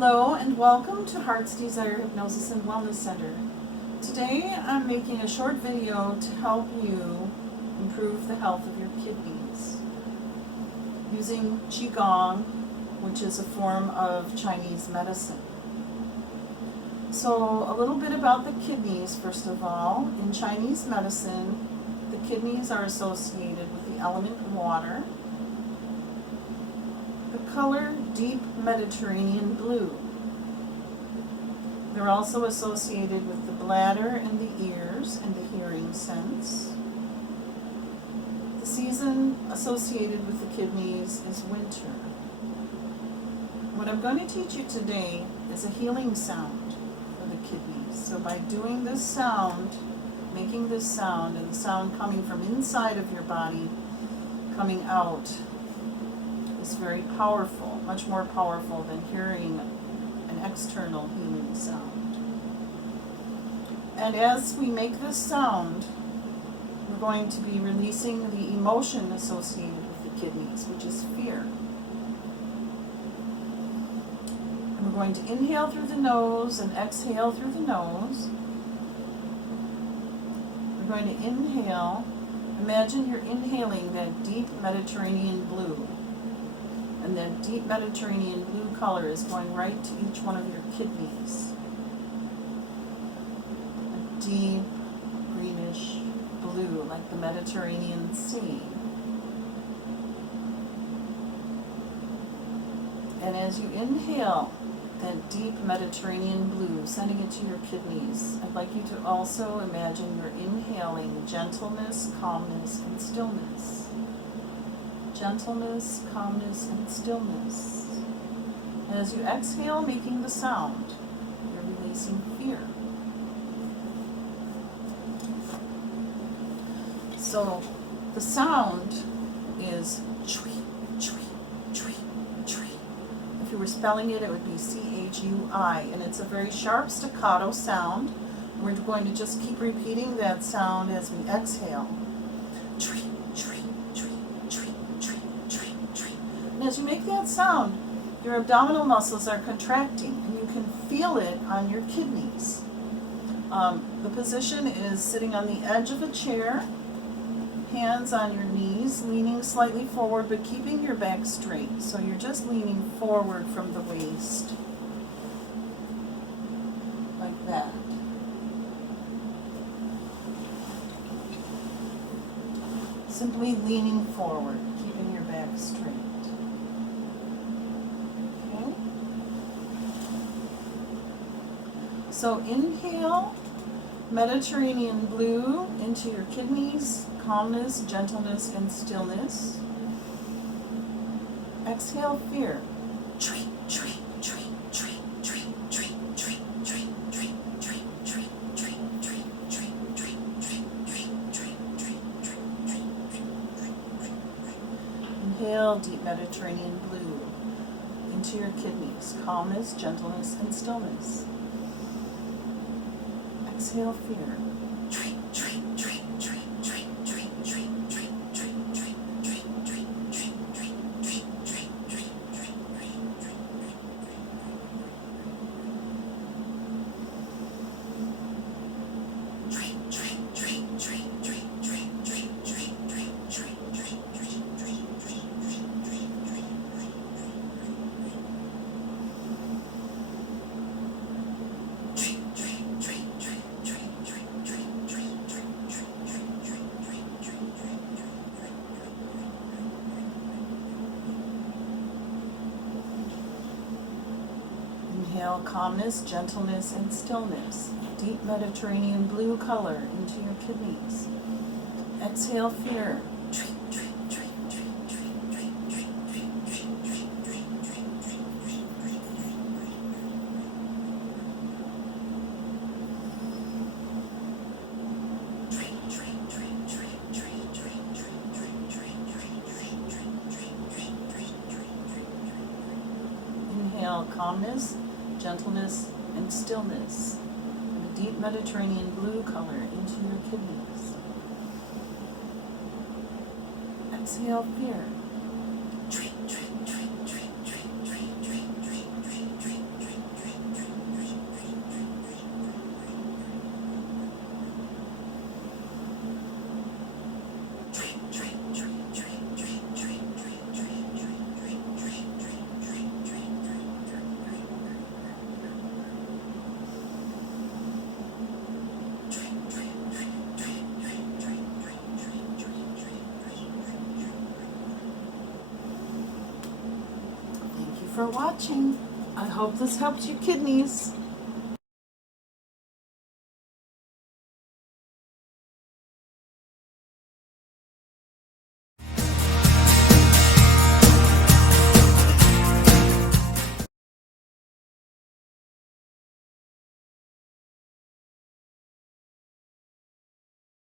Hello and welcome to Heart's Desire Hypnosis and Wellness Center. Today I'm making a short video to help you improve the health of your kidneys using Qigong, which is a form of Chinese medicine. So a little bit about the kidneys first of all. In Chinese medicine, the kidneys are associated with the element water. The color deep Mediterranean blue. They're also associated with the bladder and the ears and the hearing sense. The season associated with the kidneys is winter. What I'm going to teach you today is a healing sound for the kidneys. So by doing this sound, making this sound, and the sound coming from inside of your body, coming out, is very powerful, much more powerful than hearing an external healing sound. And as we make this sound, we're going to be releasing the emotion associated with the kidneys, which is fear. And we're going to inhale through the nose and exhale through the nose. We're going to inhale. Imagine you're inhaling that deep Mediterranean blue. And that deep Mediterranean blue color is going right to each one of your kidneys. A deep greenish blue, like the Mediterranean Sea. And as you inhale that deep Mediterranean blue, sending it to your kidneys, I'd like you to also imagine you're inhaling gentleness, calmness, and stillness. Gentleness, calmness, and stillness. And as you exhale, making the sound, you're releasing fear. So the sound is chui, chui, chui, chui. If you were spelling it, it would be C-H-U-I, and it's a very sharp staccato sound. We're going to just keep repeating that sound as we exhale. Chui. And as you make that sound, your abdominal muscles are contracting, and you can feel it on your kidneys. The position is sitting on the edge of a chair, hands on your knees, leaning slightly forward, but keeping your back straight. So you're just leaning forward from the waist, like that. Simply leaning forward, keeping your back straight. So inhale Mediterranean blue into your kidneys, calmness, gentleness, and stillness. Exhale fear. Inhale deep Mediterranean blue into your kidneys, calmness, gentleness, and stillness. Exhale fear. Inhale calmness, gentleness, and stillness. Deep Mediterranean blue color into your kidneys. Exhale fear. Inhale calmness, gentleness, and stillness, and a deep Mediterranean blue color into your kidneys. Exhale fear. for watching. I hope this helped your kidneys.